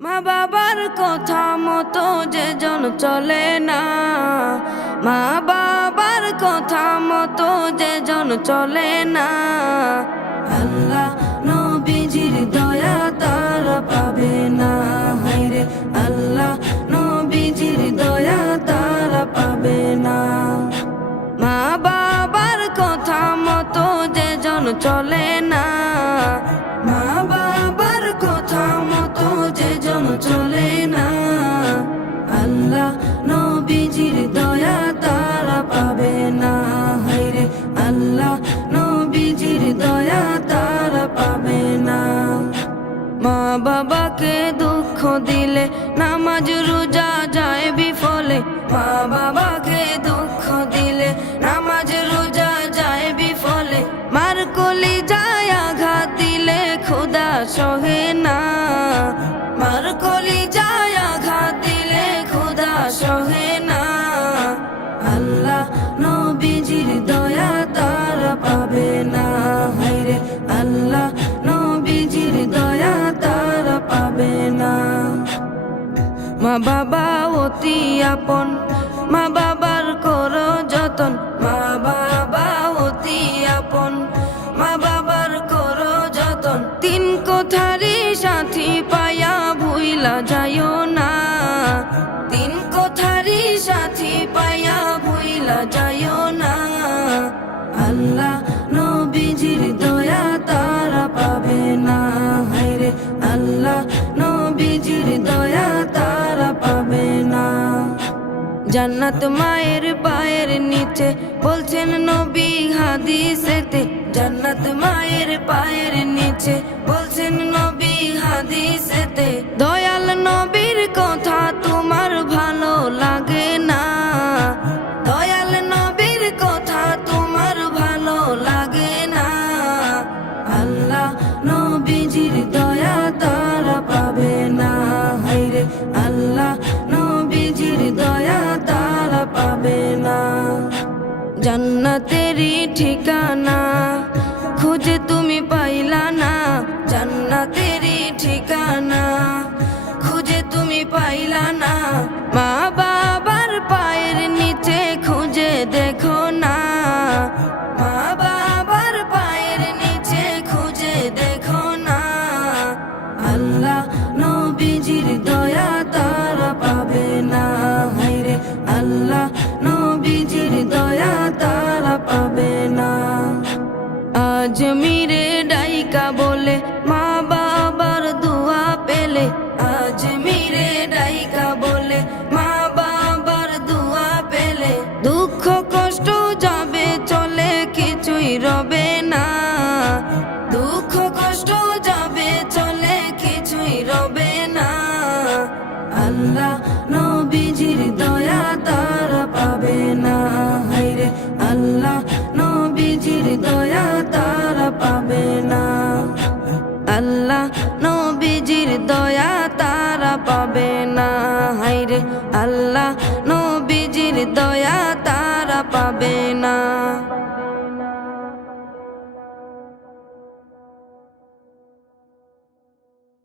মা বাবার কথা মতো যে জন চলে না, মা বাবার কথা মতো যে জন চলে না। আল্লাহ নবীজির দয়া তারা পাবে না, হায়রে আল্লাহ নবীজির দয়া তারা পাবে না। মা বাবার কথা মতো যে জন চলে না, মা বাবার কথা মতো যে জন চলে না। আল্লাহ নবীজির দয়া তারা পাবে না, হায়রে আল্লাহ নবীজির দয়া তারা পাবে না। মা বাবাকে দুঃখ দিলে নামাজ রোজা যায় বিফলে, মা বাবাকে দুঃখ দিলে নামাজ রোজা যায় বিফলে। মার কলি যায় আঘাত দিলে খোদা সহে না, মার কলি যায় আঘাত দিলে খোদা সহে না। আল্লাহ নবীজির দয়া তারা পাবে না, হায়রে আল্লাহ নবীজির দয়া তারা পাবে না। মা বাবা অতি আপন, মা বাবার করো যতন, মা বাবা অতি আপন, মা বাবার করো যতন। তিন কথারি সাথী পায়া ভুইলা যাইও না, তিন কথারি সাথী পায়া ভুইলা যাইও না। আল্লাহ নবীজির দয়া তারা পাবে না, হায়রে আল্লাহ নবীজির দয়া তারা পাবে না। জান্নাত মায়ের পায়ের নিচে বলছেন নবী হাদিসেতে, জান্নাত মায়ের পায়ের নিচে বলছেন নবী হাদিসেতে। দয়াল নবীর কথা তোমার ভালো লাগে না, দয়াল নবীর কথা তোমার ভালো লাগে না। আল্লাহ নবীজির দয়া তারা পাবে না, হায়রে আল্লাহ নবীজির দয়া তারা পাবে না। জান্নাতেরই ঠিকানা খুঁজে তুমি পাইলা না, জান্নাতেরই ঠিকানা খুঁজে তুমি পাইলা না। মা বাবার পায়ের নিচে খুঁজে দেখো না, মা বাবার পায়ের নিচে খুঁজে দেখো না। আল্লাহ নবীজির দয়া তারা পাবে না, হায়রে আল্লাহ নবীজির দয়া তারা পাবে না। আজমিরে ডাইকা বলে মা বাবার দোয়া পেলে, আজমিরে ডাইকা বলে মা বাবার দোয়া পেলে। দুঃখ কষ্ট যাবে চলে কিছুই রবে না, দুঃখ কষ্ট যাবে চলে কিছুই রবে না। আল্লাহ নবীজির দয়া তারা পাবে না, হায়রে আল্লাহ নবীজির দয়া তারা পাবে না। আল্লাহ নবীজির দয়া তারা পাবে না, হায়রে আল্লাহ নবীজির দয়া তারা পাবে না।